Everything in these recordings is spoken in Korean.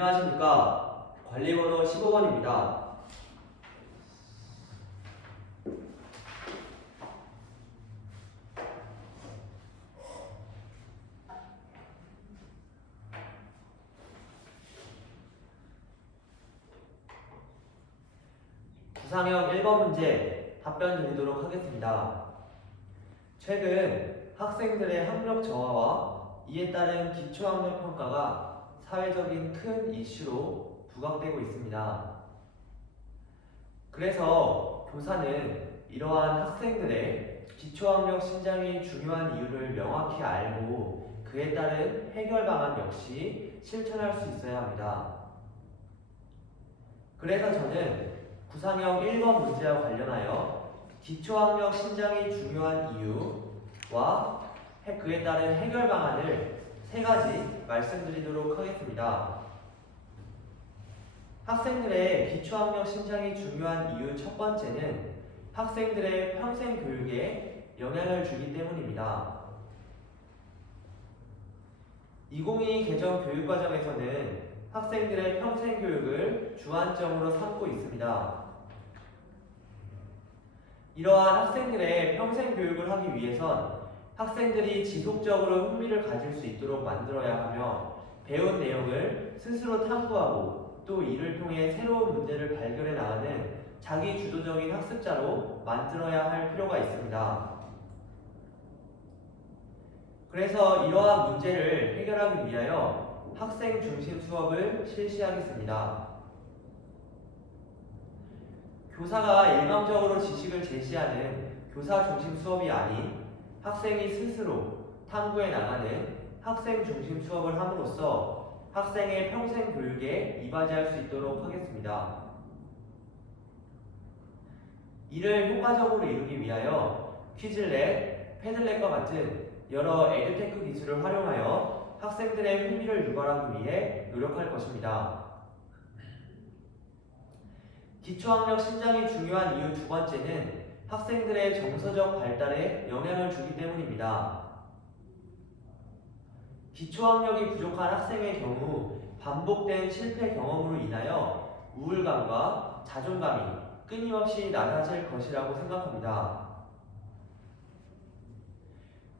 안녕하십니까. 관리번호 15번입니다. 구상형 1번 문제 답변 드리도록 하겠습니다. 최근 학생들의 학력 저하와 이에 따른 기초학력 평가가 사회적인 큰 이슈로 부각되고 있습니다. 그래서 교사는 이러한 학생들의 기초학력 신장이 중요한 이유를 명확히 알고 그에 따른 해결 방안 역시 실천할 수 있어야 합니다. 그래서 저는 구상형 1번 문제와 관련하여 기초학력 신장이 중요한 이유와 그에 따른 해결 방안을 세 가지 말씀드리도록 하겠습니다. 학생들의 기초학력 신장이 중요한 이유 첫 번째는 학생들의 평생 교육에 영향을 주기 때문입니다. 2022 개정 교육과정에서는 학생들의 평생 교육을 주안점으로 삼고 있습니다. 이러한 학생들의 평생 교육을 하기 위해선 학생들이 지속적으로 흥미를 가질 수 있도록 만들어야 하며 배운 내용을 스스로 탐구하고 또 이를 통해 새로운 문제를 발견해 나가는 자기 주도적인 학습자로 만들어야 할 필요가 있습니다. 그래서 이러한 문제를 해결하기 위하여 학생 중심 수업을 실시하겠습니다. 교사가 일방적으로 지식을 제시하는 교사 중심 수업이 아닌 학생이 스스로 탐구해 나가는 학생 중심 수업을 함으로써 학생의 평생 교육에 이바지할 수 있도록 하겠습니다. 이를 효과적으로 이루기 위하여 퀴즐렛, 패들렛과 같은 여러 에듀테크 기술을 활용하여 학생들의 흥미를 유발하기 위해 노력할 것입니다. 기초학력 신장이 중요한 이유 두 번째는 학생들의 정서적 발달에 영향을 주기 때문입니다. 기초학력이 부족한 학생의 경우 반복된 실패 경험으로 인하여 우울감과 자존감이 끊임없이 낮아질 것이라고 생각합니다.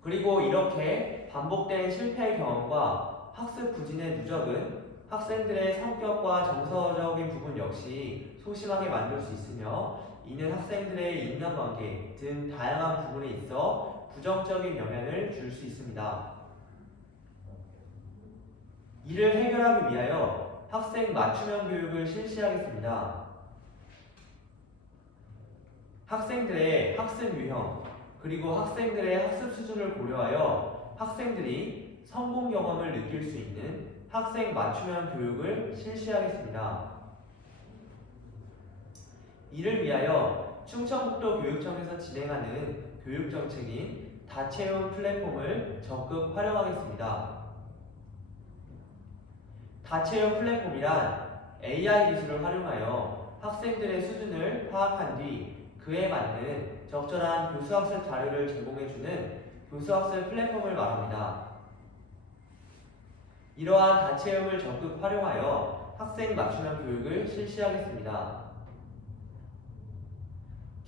그리고 이렇게 반복된 실패 경험과 학습 부진의 누적은 학생들의 성격과 정서적인 부분 역시 소심하게 만들 수 있으며 이는 학생들의 인간관계 등 다양한 부분에 있어 부정적인 영향을 줄 수 있습니다. 이를 해결하기 위하여 학생 맞춤형 교육을 실시하겠습니다. 학생들의 학습 유형 그리고 학생들의 학습 수준을 고려하여 학생들이 성공 경험을 느낄 수 있는 학생 맞춤형 교육을 실시하겠습니다. 이를 위하여 충청북도 교육청에서 진행하는 교육정책인 다채움 플랫폼을 적극 활용하겠습니다. 다채움 플랫폼이란 AI 기술을 활용하여 학생들의 수준을 파악한 뒤 그에 맞는 적절한 교수학습 자료를 제공해주는 교수학습 플랫폼을 말합니다. 이러한 다채움을 적극 활용하여 학생 맞춤형 교육을 실시하겠습니다.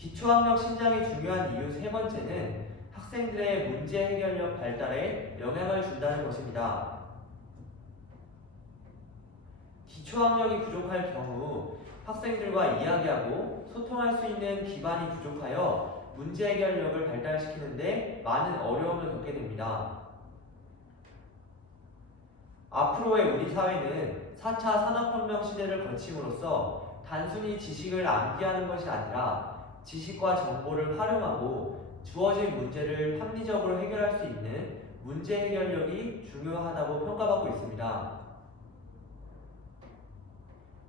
기초학력 신장이 중요한 이유 세 번째는 학생들의 문제 해결력 발달에 영향을 준다는 것입니다. 기초학력이 부족할 경우 학생들과 이야기하고 소통할 수 있는 기반이 부족하여 문제 해결력을 발달시키는데 많은 어려움을 겪게 됩니다. 앞으로의 우리 사회는 4차 산업혁명 시대를 거침으로써 단순히 지식을 암기하는 것이 아니라 지식과 정보를 활용하고 주어진 문제를 합리적으로 해결할 수 있는 문제 해결력이 중요하다고 평가받고 있습니다.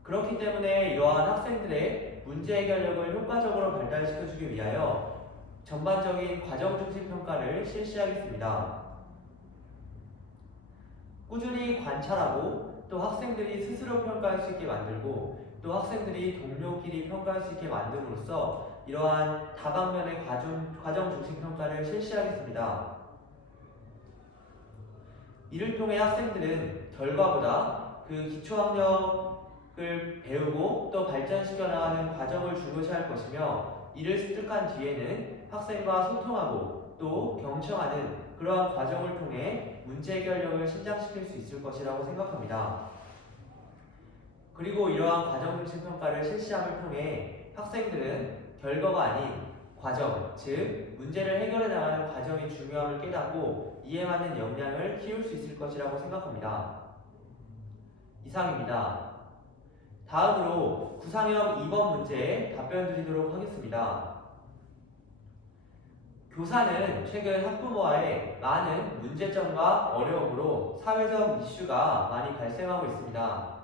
그렇기 때문에 이러한 학생들의 문제 해결력을 효과적으로 발달시켜주기 위하여 전반적인 과정 중심 평가를 실시하겠습니다. 꾸준히 관찰하고 또 학생들이 스스로 평가할 수 있게 만들고 또 학생들이 동료끼리 평가할 수 있게 만듦으로써 이러한 다방면의 과정 중심 평가를 실시하겠습니다. 이를 통해 학생들은 결과보다 그 그 기초학력을 배우고 또 발전시켜 나가는 과정을 중요시할 것이며, 이를 습득한 뒤에는 학생과 소통하고 또 경청하는 그러한 과정을 통해 문제 해결력을 신장시킬 수 있을 것이라고 생각합니다. 그리고 이러한 과정 중심 평가를 실시함을 통해 학생들은 결과가 아닌 과정, 즉 문제를 해결해 나가는 과정의 중요함을 깨닫고 이에 맞는 역량을 키울 수 있을 것이라고 생각합니다. 이상입니다. 다음으로 구상형 2번 문제에 답변 드리도록 하겠습니다. 교사는 최근 학부모와의 많은 문제점과 어려움으로 사회적 이슈가 많이 발생하고 있습니다.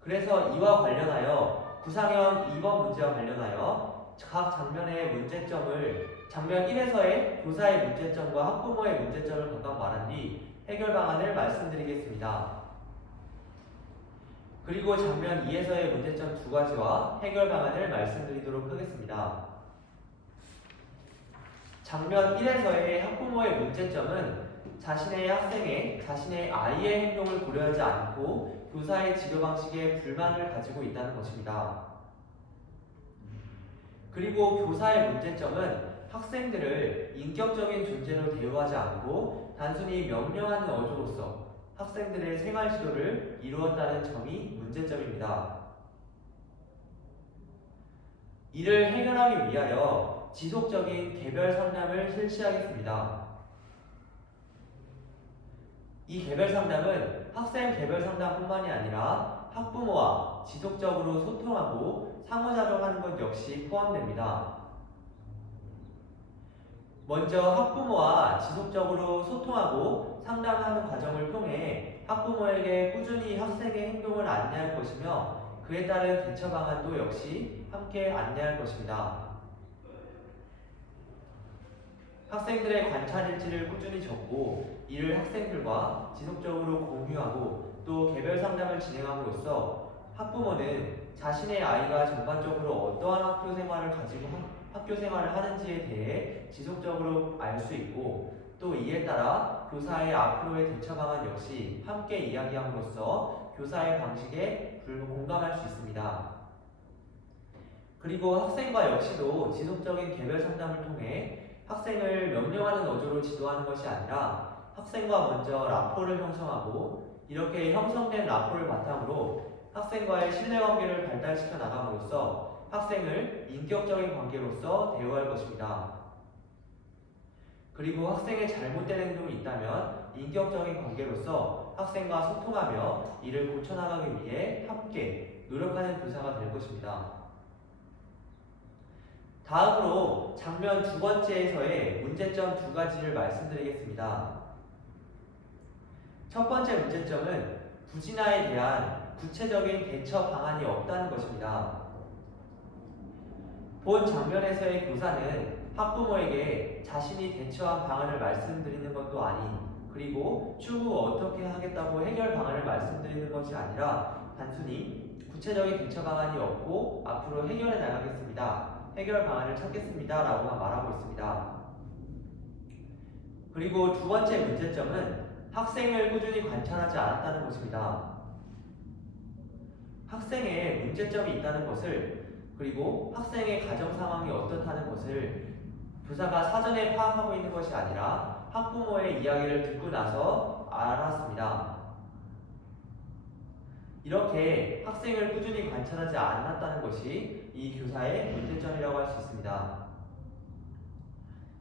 그래서 이와 관련하여 구상형 2번 문제와 관련하여 각 장면의 문제점을 장면 1에서의 교사의 문제점과 학부모의 문제점을 각각 말한 뒤 해결 방안을 말씀드리겠습니다. 그리고 장면 2에서의 문제점 두 가지와 해결 방안을 말씀드리도록 하겠습니다. 장면 1에서의 학부모의 문제점은 자신의 아이의 행동을 고려하지 않고 교사의 지도 방식에 불만을 가지고 있다는 것입니다. 그리고 교사의 문제점은 학생들을 인격적인 존재로 대우하지 않고 단순히 명령하는 어조로서 학생들의 생활 지도를 이루었다는 점이 문제점입니다. 이를 해결하기 위하여 지속적인 개별 상담을 실시하겠습니다. 이 개별 상담은 학생 개별 상담뿐만이 아니라 학부모와 지속적으로 소통하고 상호작용하는 것 역시 포함됩니다. 먼저 학부모와 지속적으로 소통하고 상담하는 과정을 통해 학부모에게 꾸준히 학생의 행동을 안내할 것이며, 그에 따른 대처 방안도 역시 함께 안내할 것입니다. 학생들의 관찰 일지를 꾸준히 적고 이를 학생들과 지속적으로 공유하고 또 개별 상담을 진행함으로써 학부모는 자신의 아이가 전반적으로 어떠한 학교 생활을 하는지에 대해 지속적으로 알 수 있고, 또 이에 따라 교사의 앞으로의 대처 방안 역시 함께 이야기함으로써 교사의 방식에 공감할 수 있습니다. 그리고 학생과 역시도 지속적인 개별 상담을 통해 학생을 명령하는 어조로 지도하는 것이 아니라 학생과 먼저 라포를 형성하고, 이렇게 형성된 라포를 바탕으로 학생과의 신뢰관계를 발달시켜 나감으로써 학생을 인격적인 관계로서 대우할 것입니다. 그리고 학생의 잘못된 행동이 있다면 인격적인 관계로서 학생과 소통하며 이를 고쳐나가기 위해 함께 노력하는 교사가 될 것입니다. 다음으로 장면 두 번째에서의 문제점 두 가지를 말씀드리겠습니다. 첫 번째 문제점은 부진화에 대한 구체적인 대처 방안이 없다는 것입니다. 본 장면에서의 교사는 학부모에게 자신이 대처한 방안을 말씀드리는 것도 아닌, 그리고 추후 어떻게 하겠다고 해결 방안을 말씀드리는 것이 아니라 단순히 구체적인 대처 방안이 없고 앞으로 해결해 나가겠습니다, 해결 방안을 찾겠습니다 라고만 말하고 있습니다. 그리고 두 번째 문제점은 학생을 꾸준히 관찰하지 않았다는 것입니다. 학생의 문제점이 있다는 것을, 그리고 학생의 가정 상황이 어떻다는 것을 교사가 사전에 파악하고 있는 것이 아니라 학부모의 이야기를 듣고 나서 알았습니다. 이렇게 학생을 꾸준히 관찰하지 않았다는 것이 이 교사의 문제점이라고 할 수 있습니다.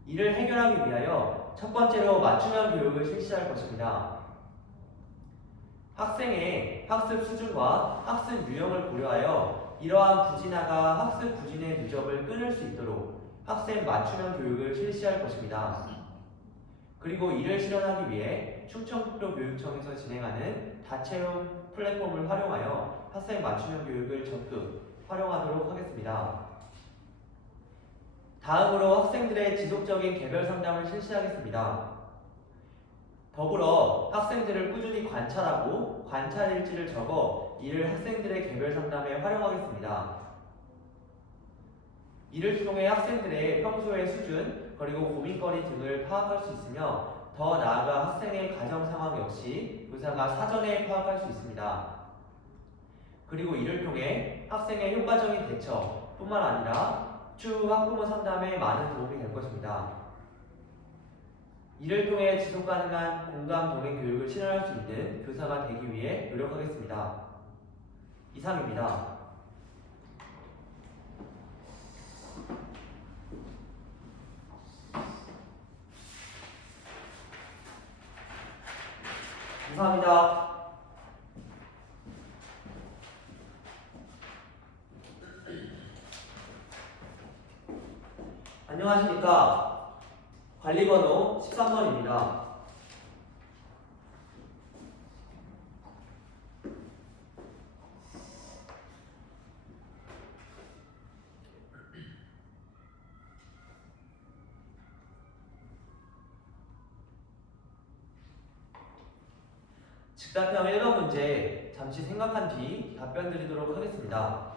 이를 해결하기 위하여 첫 번째로 맞춤형 교육을 실시할 것입니다. 학생의 학습 수준과 학습 유형을 고려하여 이러한 부진화가 학습 부진의 누적을 끊을 수 있도록 학생 맞춤형 교육을 실시할 것입니다. 그리고 이를 실현하기 위해 충청북도교육청에서 진행하는 다채로운 플랫폼을 활용하여 학생 맞춤형 교육을 적극 활용하도록 하겠습니다. 다음으로 학생들의 지속적인 개별 상담을 실시하겠습니다. 더불어 학생들을 꾸준히 관찰하고 관찰 일지를 적어 이를 학생들의 개별 상담에 활용하겠습니다. 이를 통해 학생들의 평소의 수준, 그리고 고민거리 등을 파악할 수 있으며 더 나아가 학생의 가정 상황 역시 교사가 사전에 파악할 수 있습니다. 그리고 이를 통해 학생의 효과적인 대처뿐만 아니라 추후 학부모 상담에 많은 도움이 될 것입니다. 이를 통해 지속 가능한 공감 동행 교육을 실현할 수 있는 교사가 되기 위해 노력하겠습니다. 이상입니다. 감사합니다. 안녕하십니까. 관리번호 13번입니다. 즉답형 1번 문제 잠시 생각한 뒤 답변 드리도록 하겠습니다.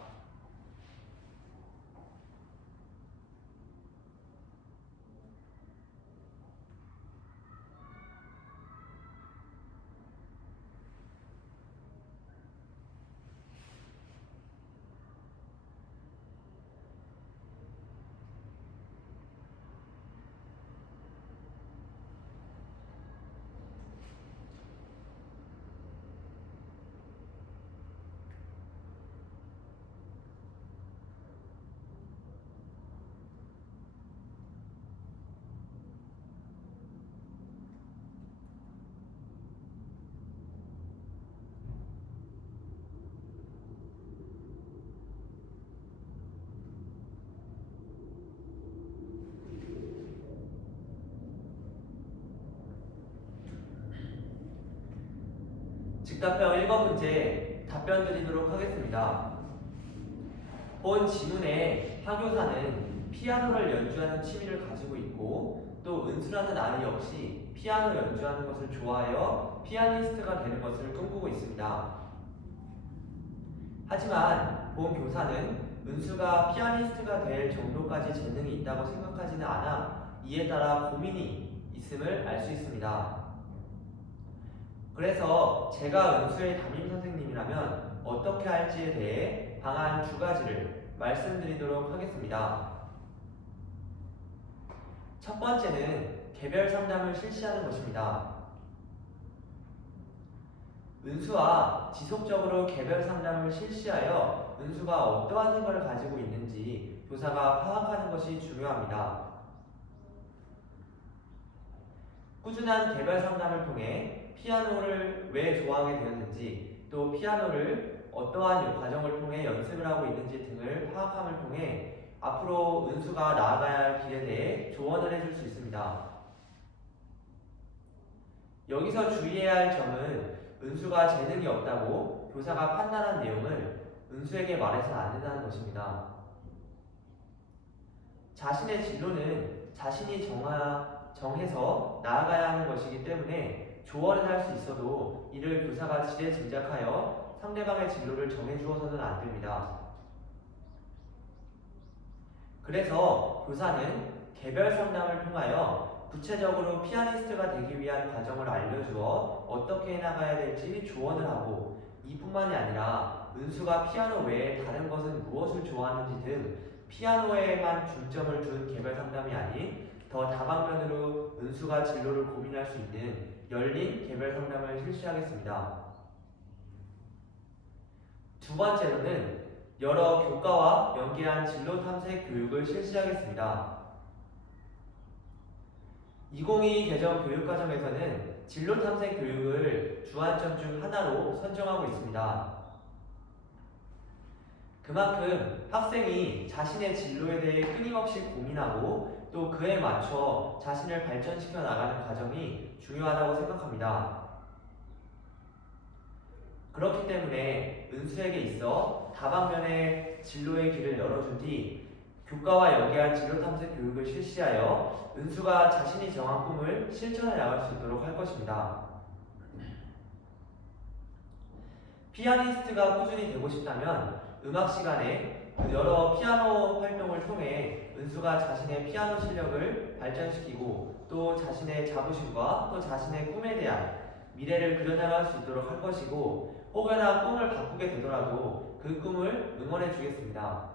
즉답형 1번 문제 답변 드리도록 하겠습니다. 본 지문에 하교사는 피아노를 연주하는 취미를 가지고 있고 또 은수라는 아이 역시 피아노 연주하는 것을 좋아하여 피아니스트가 되는 것을 꿈꾸고 있습니다. 하지만 본 교사는 은수가 피아니스트가 될 정도까지 재능이 있다고 생각하지는 않아 이에 따라 고민이 있음을 알 수 있습니다. 그래서 제가 은수의 담임 선생님이라면 어떻게 할지에 대해 방안 2가지를 말씀드리도록 하겠습니다. 첫 번째는 개별 상담을 실시하는 것입니다. 은수와 지속적으로 개별 상담을 실시하여 은수가 어떠한 생각을 가지고 있는지 교사가 파악하는 것이 중요합니다. 꾸준한 개별 상담을 통해 피아노를 왜 좋아하게 되었는지 또 피아노를 어떠한 과정을 통해 연습을 하고 있는지 등을 파악함을 통해 앞으로 은수가 나아가야 할 길에 대해 조언을 해줄 수 있습니다. 여기서 주의해야 할 점은 은수가 재능이 없다고 교사가 판단한 내용을 은수에게 말해서는 안 된다는 것입니다. 자신의 진로는 자신이 정해서 나아가야 하는 것이기 때문에 조언을 할 수 있어도 이를 교사가 지레짐작하여 상대방의 진로를 정해주어서는 안 됩니다. 그래서 교사는 개별 상담을 통하여 구체적으로 피아니스트가 되기 위한 과정을 알려주어 어떻게 해나가야 될지 조언을 하고 이뿐만이 아니라 은수가 피아노 외에 다른 것은 무엇을 좋아하는지 등 피아노에만 중점을 둔 개별 상담이 아닌 더 다방면으로 은수가 진로를 고민할 수 있는 열린 개별 상담을 실시하겠습니다. 두 번째로는 여러 교과와 연계한 진로 탐색 교육을 실시하겠습니다. 2022 개정 교육과정에서는 진로 탐색 교육을 주안점 중 하나로 선정하고 있습니다. 그만큼 학생이 자신의 진로에 대해 끊임없이 고민하고 또 그에 맞춰 자신을 발전시켜 나가는 과정이 중요하다고 생각합니다. 그렇기 때문에 은수에게 있어 다방면의 진로의 길을 열어준 뒤 교과와 연계한 진로 탐색 교육을 실시하여 은수가 자신이 정한 꿈을 실천해 나갈 수 있도록 할 것입니다. 피아니스트가 꾸준히 되고 싶다면 음악 시간에 여러 피아노 활동을 통해 은수가 자신의 피아노 실력을 발전시키고 또 자신의 자부심과 또 자신의 꿈에 대한 미래를 그려나갈 수 있도록 할 것이고, 혹여나 꿈을 바꾸게 되더라도 그 꿈을 응원해 주겠습니다.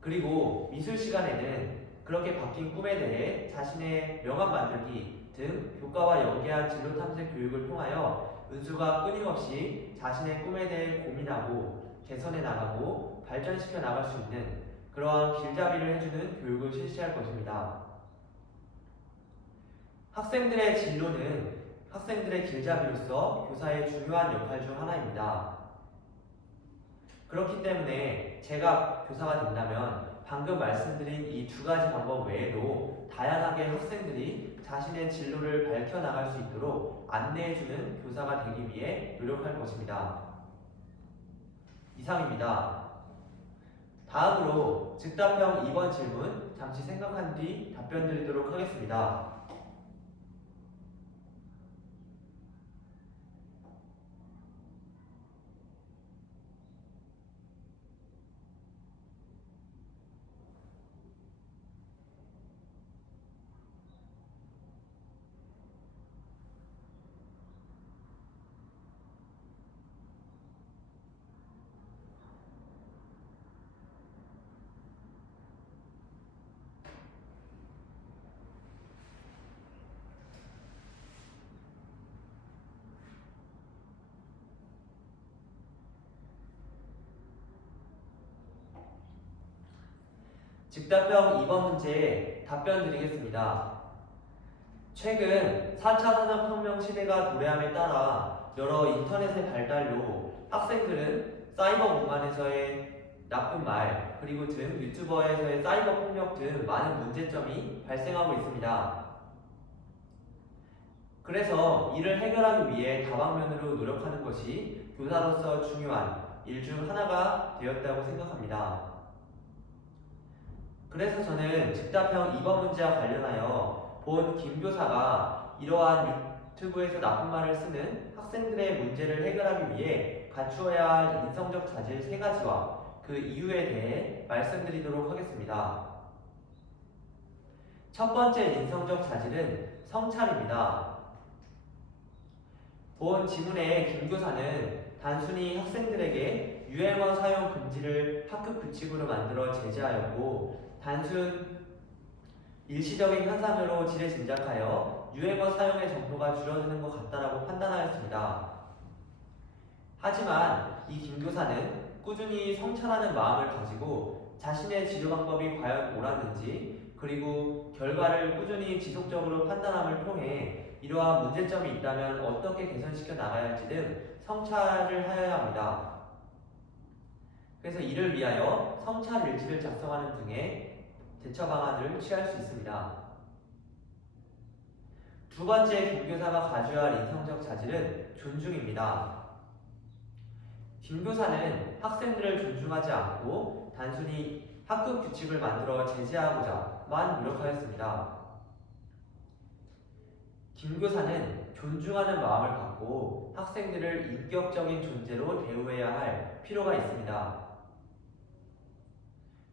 그리고 미술 시간에는 그렇게 바뀐 꿈에 대해 자신의 명함 만들기 등 교과와 연계한 진로 탐색 교육을 통하여 은수가 끊임없이 자신의 꿈에 대해 고민하고 개선해 나가고 발전시켜 나갈 수 있는 그러한 길잡이를 해주는 교육을 실시할 것입니다. 학생들의 진로는 학생들의 길잡이로서 교사의 중요한 역할 중 하나입니다. 그렇기 때문에 제가 교사가 된다면 방금 말씀드린 이 두 가지 방법 외에도 다양하게 학생들이 자신의 진로를 밝혀나갈 수 있도록 안내해주는 교사가 되기 위해 노력할 것입니다. 이상입니다. 다음으로 즉답형 2번 질문 잠시 생각한 뒤 답변 드리도록 하겠습니다. 즉답형 2번 문제에 답변 드리겠습니다. 최근 4차 산업혁명 시대가 도래함에 따라 여러 인터넷의 발달로 학생들은 사이버 공간에서의 나쁜 말, 그리고 등 유튜버에서의 사이버 폭력 등 많은 문제점이 발생하고 있습니다. 그래서 이를 해결하기 위해 다방면으로 노력하는 것이 교사로서 중요한 일 중 하나가 되었다고 생각합니다. 그래서 저는 즉답형 2번 문제와 관련하여 본 김 교사가 이러한 유튜브에서 나쁜 말을 쓰는 학생들의 문제를 해결하기 위해 갖추어야 할 인성적 자질 3가지와 그 이유에 대해 말씀드리도록 하겠습니다. 첫 번째 인성적 자질은 성찰입니다. 본 지문의 김 교사는 단순히 학생들에게 유행어 사용 금지를 학급 규칙으로 만들어 제재하였고, 단순 일시적인 현상으로 지레 짐작하여 유행어 사용의 정도가 줄어드는 것 같다라고 판단하였습니다. 하지만 이 김 교사는 꾸준히 성찰하는 마음을 가지고 자신의 치료 방법이 과연 옳았는지, 그리고 결과를 꾸준히 지속적으로 판단함을 통해 이러한 문제점이 있다면 어떻게 개선시켜 나가야 할지 등 성찰을 하여야 합니다. 그래서 이를 위하여 성찰 일지를 작성하는 등의 대처 방안을 취할 수 있습니다. 두 번째 김 교사가 가져야 할 인성적 자질은 존중입니다. 김 교사는 학생들을 존중하지 않고 단순히 학급 규칙을 만들어 제재하고자만 노력하였습니다. 김 교사는 존중하는 마음을 갖고 학생들을 인격적인 존재로 대우해야 할 필요가 있습니다.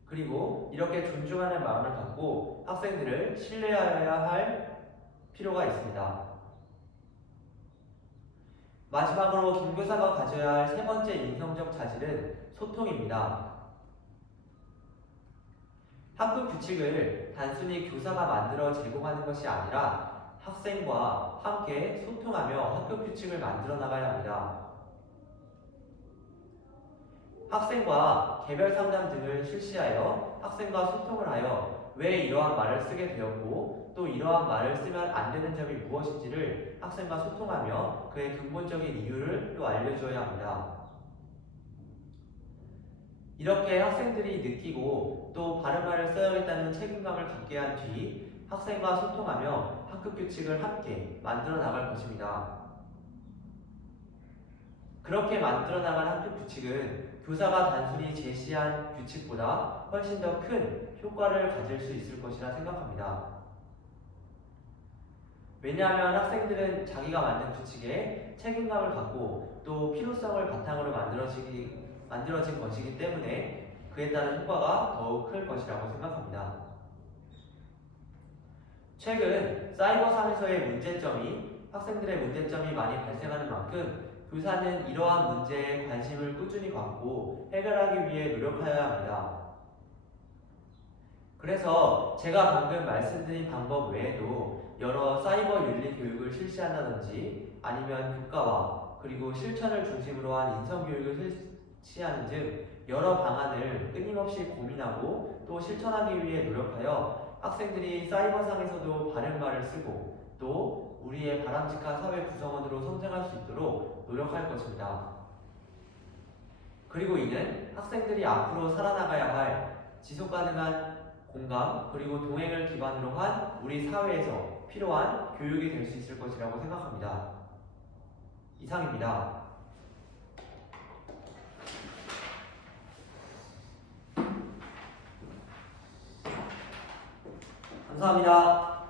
그리고 이렇게 존중하는 마음을 갖고 학생들을 신뢰해야 할 필요가 있습니다. 마지막으로 김 교사가 가져야 할 세 번째 인성적 자질은 소통입니다. 학급 규칙을 단순히 교사가 만들어 제공하는 것이 아니라 학생과 함께 소통하며 학급 규칙을 만들어 나가야 합니다. 학생과 개별 상담 등을 실시하여 학생과 소통을 하여 왜 이러한 말을 쓰게 되었고 또 이러한 말을 쓰면 안 되는 점이 무엇인지를 학생과 소통하며 그의 근본적인 이유를 또 알려줘야 합니다. 이렇게 학생들이 느끼고 또 바른 말을 써야겠다는 책임감을 갖게 한 뒤 학생과 소통하며 학급 규칙을 함께 만들어 나갈 것입니다. 그렇게 만들어 나간 학급 규칙은 교사가 단순히 제시한 규칙보다 훨씬 더 큰 효과를 가질 수 있을 것이라 생각합니다. 왜냐하면 학생들은 자기가 만든 규칙에 책임감을 갖고 또 필요성을 바탕으로 만들어지기 만들어진 것이기 때문에 그에 따른 효과가 더욱 클 것이라고 생각합니다. 최근 사이버상에서의 문제점이 학생들의 문제점이 많이 발생하는 만큼 교사는 이러한 문제에 관심을 꾸준히 갖고 해결하기 위해 노력하여야 합니다. 그래서 제가 방금 말씀드린 방법 외에도 여러 사이버 윤리 교육을 실시한다든지 아니면 교과와 그리고 실천을 중심으로 한 인성 교육을 실시하는 등 여러 방안을 끊임없이 고민하고 또 실천하기 위해 노력하여 학생들이 사이버상에서도 바른 말을 쓰고 또 우리의 바람직한 사회 구성원으로 성장할 수 있도록 노력할 것입니다. 그리고 이는 학생들이 앞으로 살아나가야 할 지속가능한 공감 그리고 동행을 기반으로 한 우리 사회에서 필요한 교육이 될 수 있을 것이라고 생각합니다. 이상입니다. 감사합니다.